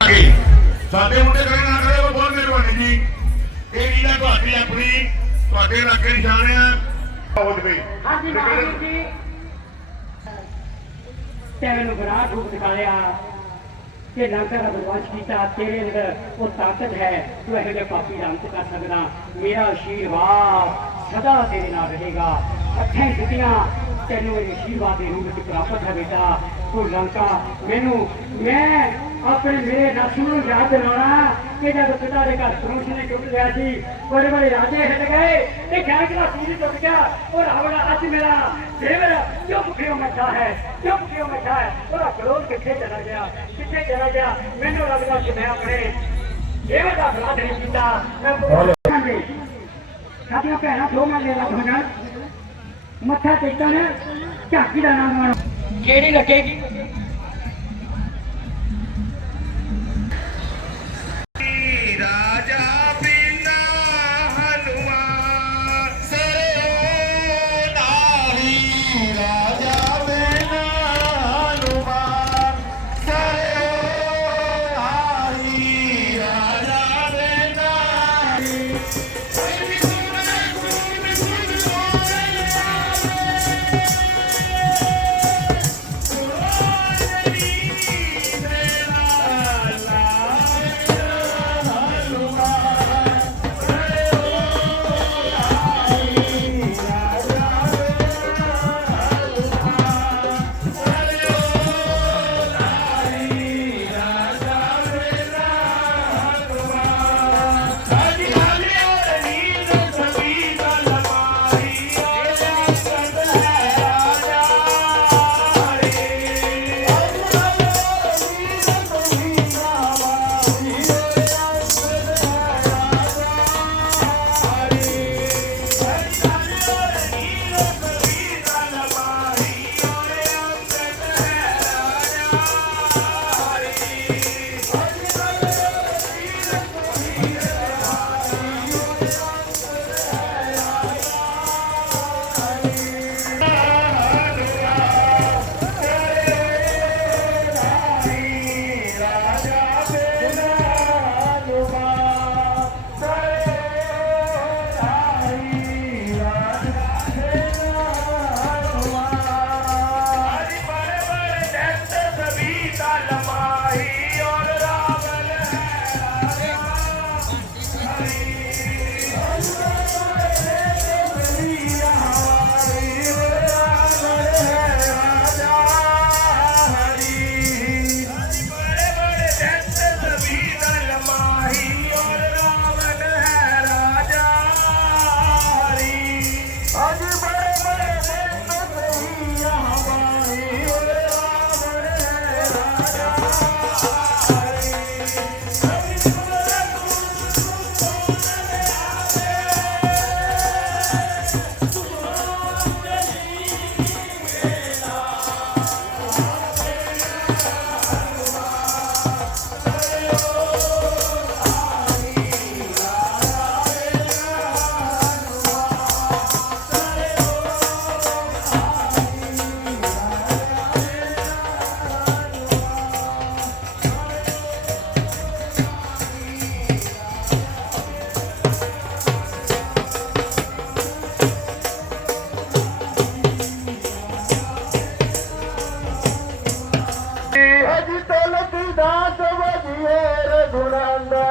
ਅੱਗੇ ਸਾਡੇ ਮੁੰਡੇ ਕਰੇ ਨਾ ਕਰੇ ਉਹ ਬਹੁਤ ਮਿਹਰਬਾਨੀ ਜੀ। ਇਹ ਨੀਲਾ ਤੁਹਾਡੀ ਆਪਣੀ ਤੁਹਾਡੇ ਇਲਾਕੇ ਦੀ ਸ਼ਾਨ ਆ ਬਹੁਤ ਵੀ ਹਾਂਜੀ ਮਹਾਰਾਜ ਜੀ। ਤੇਰੇ ਨੂੰ ਬੜਾ ਰੂਪ ਦਿਖਾਇਆ ਕਿ ਲੰਕਾ ਦਾ ਵਿਵਾਸ ਕੀਤਾ ਤੇਰੇ ਅੰਦਰ ਉਹ ਤਾਕਤ ਹੈ, ਤੂੰ ਇਹੋ ਜਿਹੇ ਪਾਪੀ ਦਾ ਅੰਤ ਕਰ ਸਕਦਾ। ਮੇਰਾ ਆਸ਼ੀਰਵਾਦ ਸਦਾ ਤੇਰੇ ਨਾਲ ਰਹੇਗਾ। ਅੱਠਾਂ ਛੁੱਟੀਆਂ, ਤੈਨੂੰ ਇਹ ਆਸ਼ੀਰਵਾਦ ਦੇ ਰੂਪ ਵਿੱਚ ਪ੍ਰਾਪਤ ਹੈ ਬੇਟਾ। ਤੂੰ ਲੰਕਾ, ਮੈਨੂੰ, ਮੈਂ ਆਪਣੇ ਮੇਰੇ ਨਸਲ ਨੂੰ ਯਾਦ ਦਿਲਾਉਣਾ ਕਿ ਜਦ ਪਿਤਾ ਦੇ ਘਰ ਸਰੂਸ਼ ਨੇ ਟੁੱਟ ਗਿਆ ਸੀ, ਬੜੇ ਬੜੇ ਰਾਜੇ ਹਿੱਟ ਗਏ ਤੇ ਖੈਰ ਦਾ ਸੂਰਜ ਟੁੱਟ ਗਿਆ। ਉਹ ਰਾਵਣ ਅੱਜ ਮੇਰਾ ਦੇਵਰ ਕਿਉਂ ਮੱਠਾ ਹੈ? ਚੁੱਪ ਕਿਉਂ ਮੱਠਾ ਹੈ? ਉਹਦਾ ਕ੍ਰੋਧ ਕਿੱਥੇ ਚਲਾ ਗਿਆ? ਕਿੱਥੇ ਚਲਾ ਗਿਆ? ਮੈਨੂੰ ਲੱਗਦਾ ਕਿ ਮੈਂ ਆਪਣੇ ਦੇਵਰ ਦਾ ਅਪਰਾਧ ਨਹੀਂ ਕੀਤਾ। ਮੈਂ ਸਾਡੀਆਂ ਭੈਣਾਂ ਦੋ ਮੈਂ ਲੈ ਰੱਖ ਮਗਾ ਮੱਥਾ ਟੇਕਣ। ਝਾਕੀ ਦਾ ਨਾਮ ਮਾਣੋ ਕਿਹੜੀ ਲੱਗੇਗੀ? तलती दास वजिये रघुनंदन.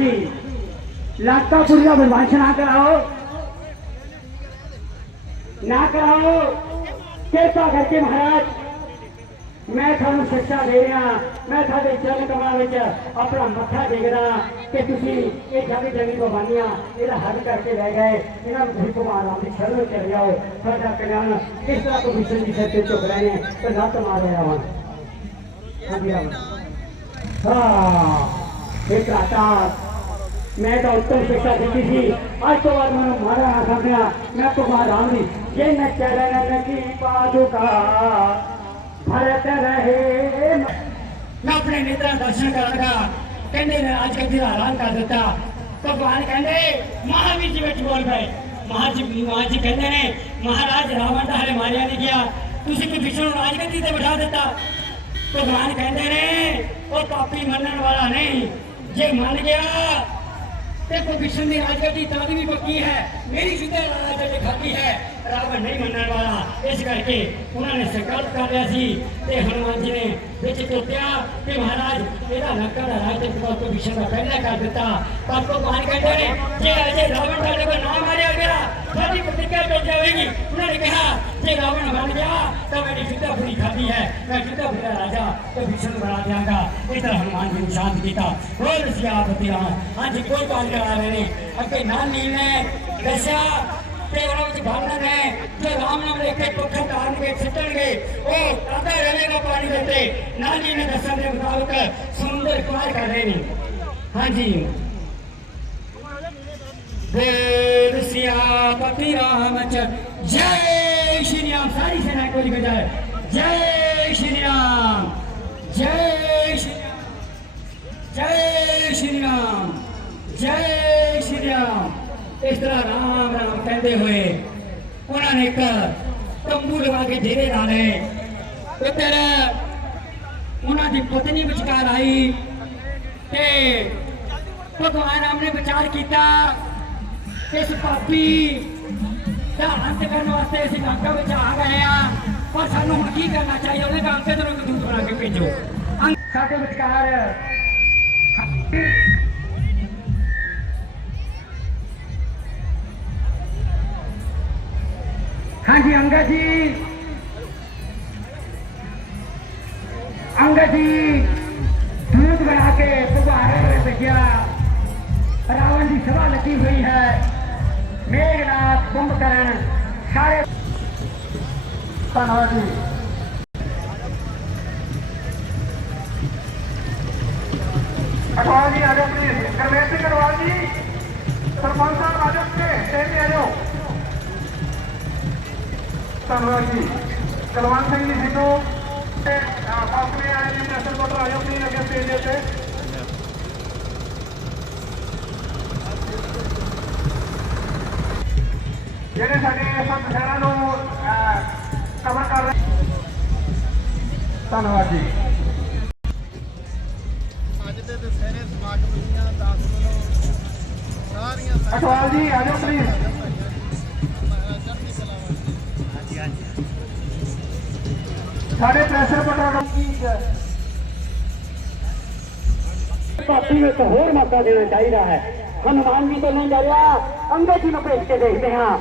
लाता पुरिया बदमाश ना कराओ ना कराओ कृपा करके महाराज ਮੈਂ ਤੁਹਾਨੂੰ ਸਿੱਖਿਆ ਦੇ ਰਿਹਾ ਮੈਂ ਤੁਹਾਡੇ ਚਰਨ ਕਮਲਾਂ ਵਿੱਚ ਆਪਣਾ ਮੱਥਾ ਟੇਕਦਾ ਕਿ ਤੁਸੀਂ ਇਹ ਜਗ ਜਗੀ ਬਿਮਾਰੀਆਂ ਇਹਦਾ ਹੱਲ ਕਰਕੇ ਲੈ ਗਏ ਇਹਨਾਂ ਨੂੰ ਤੁਸੀਂ ਭਗਵਾਨ ਰਾਮ ਦੀ ਸ਼ਰਨ ਵਿੱਚ ਜਾਓ ਸਾਡਾ ਕਲਿਆਣ ਇਸ ਤਰ੍ਹਾਂ ਤੋਂ ਵਿਸ਼ਨ ਦੀ ਸਿਰ ਤੇ ਝੁਕ ਰਹੇ ਨੇ ਤੇ ਲੱਤ ਮਾਰ ਰਿਹਾ ਵਾਂ ਹਾਂਜੀ ਰਾਮ ਹਾਂ ਇਹ ਕਾਟਾ मैं तो डॉक्टर शिक्षा दी थी। आज तो मारा ना समझा मैं तो ये बाजू का भरत रहे। मैं अपने दर्शन कहने ने आज का आराम कर देता। तो बाहर कहने, महावीर जी बोल गए महाजी महाजी कहने ने महाराज, रावण का हरे मारिया नहीं किया। तुझे तो विष्णु राज के दिन बैठा देता। तो ने वो पापी मरने वाला नहीं, ये मान गया। ਤੇ ਕੋ ਵਿਸ਼ਨ ਦੀ ਰਾਜਗੱਦੀ ਤਾਂ ਵੀ ਪੱਕੀ ਹੈ। ਮੇਰੀ ਸਿੱਧੇ ਰਾਜਗੱਦੀ ਖਾਤੀ ਹੈ ਰਾਵਣ ਨਹੀਂ ਮੰਨਣ ਵਾਲਾ। ਇਸ ਕਰਕੇ ਉਹਨਾਂ ਨੇ ਸੰਕਲਪ ਕਰ ਲਿਆ ਸੀ ਤੇ ਹਨੂਮਾਨ ਜੀ ਨੇ ਵਿੱਚ ਟੋਟਿਆ ਕਿ ਮਹਾਰਾਜ, ਇਹਦਾ ਲੱਕਾ ਦਾ ਰਾਜ ਤੇ ਕੋ ਵਿਸ਼ਨ ਦਾ ਪਹਿਲਾ ਕਰ ਦਿੱਤਾ। ਪਰ ਭਗਵਾਨ ਕਹਿੰਦੇ ਨੇ, ਜੇ ਅਜੇ ਰਾਵਣ ਦਾ ਕੋਈ ਨਾ ਮਾਰਿਆ ਗਿਆ, ਸਾਡੀ ਪ੍ਰਤੀਕਿਆ ਮਿਲ ਜਾਵੇਗੀ। ਉਹਨਾਂ ਨੇ ਕਿਹਾ, ਜੇ ਰਾਵਣ ਮੰਨ ਗਿਆ, ਤਾਂ ਮੇਰੀ ਸਿੱਧਾ ਪੂਰੀ ਖਾਦੀ ਹੈ। ਮੈਂ ਸਿੱਧਾ ਪੂਰਾ ਰਾਜਾ ਤੇ ਵਿਸ਼ਨ ਬਣਾ ਦਿਆਂਗਾ। ਇਸ ਹਨੂਮਾਨ ਜੀ ਨੂੰ ਸ਼ਾਂਤ ਕੀਤਾ ਹੋਰ ਸਿਆਪਤੀ ਅੱਜ ਕੋਈ ਕਾਲ ਕਰਾ ਰਹੇ ਨੇ। ਅੱਗੇ ਨਾਲ ਨੀਲ ਨੇ ਦੱਸਿਆ ಕೇವಲ ಒಂದು ಭಾವನೆ ರಾಮನಾಮ ಪಕ್ಷ ಕಾರ್ಮಿಕ ಸಿಬ್ಬಂದಿಗೆ ಓ ಕಾತಾ रहेगा पानी देते। नानी ने दर्शन के मुताबिक सुंदर कुमार कर रहे हाँ जी। देव सियापति रामचंद्र जय श्री राम। सारी सेना को लिखा जाए। जय श्री राम। जय श्री राम। जय श्री राम। जय श्री राम। ਇਸ ਤਰ੍ਹਾਂ ਰਾਮ ਰਾਮ ਕਹਿੰਦੇ ਹੋਏ ਉਹਨਾਂ ਨੇ ਇੱਕ ਤੰਬੂ ਲਗਾ ਕੇ ਡੇਰੇ ਲਾ ਲਏ ਉਧਰ ਉਹਨਾਂ ਦੀ ਪਤਨੀ ਵਿਚਕਾਰ ਆਈ ਤੇ ਭਗਵਾਨ ਰਾਮ ਨੇ ਵਿਚਾਰ ਕੀਤਾ ਇਸ ਪਾਪੀ ਦਾ ਅੰਤ ਕਰਨ ਵਾਸਤੇ ਅਸੀਂ ਲੰਕਾ ਵਿੱਚ ਆ ਗਏ ਆ, ਪਰ ਸਾਨੂੰ ਹੁਣ ਕੀ ਕਰਨਾ ਚਾਹੀਦਾ? ਉਹਨੇ ਕਹਾਂ ਤੇ ਤੁਹਾਨੂੰ ਦੂਤ ਬਣਾ ਕੇ ਭੇਜੋ। ਸਾਡੇ ਵਿਚਕਾਰ हाँ जी, अंगद जी। अंगद जी, दूध बना के सुबह आरंभ गया रावण जी, सभा लगी हुई है। मेघनाथ, कुंभकर्ण, सारे धनबाद जी करवा जी आ जाओ प्लीज़ करवा जी, सरपंच साहब आ जाओ प्लीज़ आ जाओ ਧੰਨਵਾਦ ਜੀ। ਕਲਵੰਤ ਸਿੰਘ ਜੀ ਸਿੱਧੂ ਤੇ ਫਾਸਲੇ ਆਏ ਜੀ ਨੈਸ਼ਨਲ ਕੋਟਰ ਆ ਜਾਓ ਪਲੀਜ਼ ਅੱਗੇ ਸਟੇਜ ਦੇ ਉੱਤੇ। ਜਿਹੜੇ ਸਾਡੇ ਸੰਤ ਸ਼ਹਿਰਾਂ ਨੂੰ ਕਵਰ ਕਰ ਰਹੇ ਧੰਨਵਾਦ ਜੀ। ਅੱਜ ਦੇ ਦੁਸਹਿਰੇ ਸਮਾਗਮ ਦੀਆਂ ਦਾਸ ਵੱਲੋਂ ਸਾਰੀਆਂ ਅਟਵਾਲ ਜੀ ਆ ਜਾਓ ਪਲੀਜ਼ ਸਾਡੇ ਪ੍ਰੈਸ਼ਰ ਬਟਨ ਪਾਪੀ ਨੂੰ ਇੱਕ ਹੋਰ ਮੌਕਾ ਦੇਣਾ ਚਾਹੀਦਾ ਹੈ। ਹਨੂਮਾਨ ਜੀ ਤੋਂ ਨਹੀਂ ਡਰਿਆ। ਅੰਗਦ ਜੀ ਨੂੰ ਭੇਜ ਕੇ ਦੇਖਦੇ ਹਾਂ।